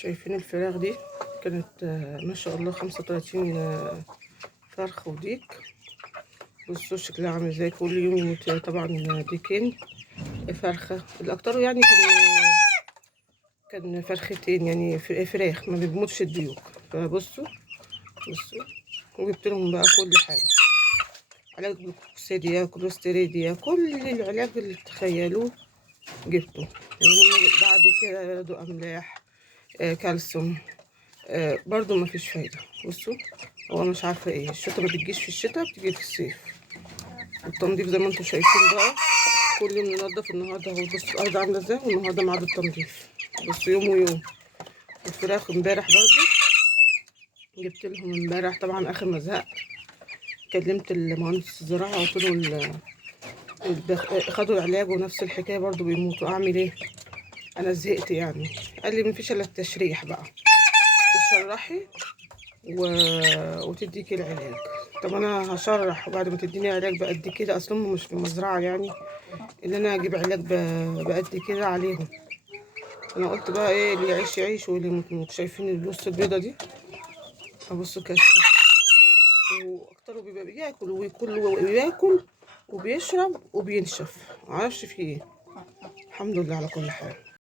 شايفين الفراخ دي كانت ما شاء الله 35 فرخ وديك. بصوا شكلها عامل ازاي، كل يوم يموت طبعا ديكين فرخة. الأكتر يعني كان فرختين يعني فراخ، ما بيموتش الديوك. فبصوا وجبت لهم بقى كل حاجة، علاج جلوكوكسيديا، كوليستيريديا، كل العلاج اللي تخيلوه جبته. وبعد كده ياخدوا أملاح، كالسيوم، برضو ما فيش فايدة. بصوا هو مش عارفة ايه، الشتا ما بتجيش في الشتاء، بتيجي في الصيف. التنظيف زي ما انتم شايفين بقى، كل يوم ننضف. النهارده اهو بصوا الارض عامله ازاي، والنهارده ميعاد التنظيف. بصوا يوم ويوم. الفراخ امبارح برضو جبت لهم امبارح، طبعا اخر ما زهقت كلمت المهندس الزراعه قلت له خدوا العلاج ونفس الحكايه برضو بيموتوا، اعمل ايه؟ انا زهقت يعني. قال لي مفيش الا التشريح بقى، تشرحي وتديكي العلاج. طب انا هشرح وبعد ما تديني علاج بقد كده، اصلهم مش في المزرعه يعني ان انا اجيب علاج بقد كده عليهم. انا قلت بقى ايه، اللي يعيش يعيش واللي يموت يموت. شايفين البص البيضه دي، ابص كشف. واكتره بيبقى بياكل وياكل وبيشرب وبينشف، معرفش فيه ايه. الحمد لله على كل حال.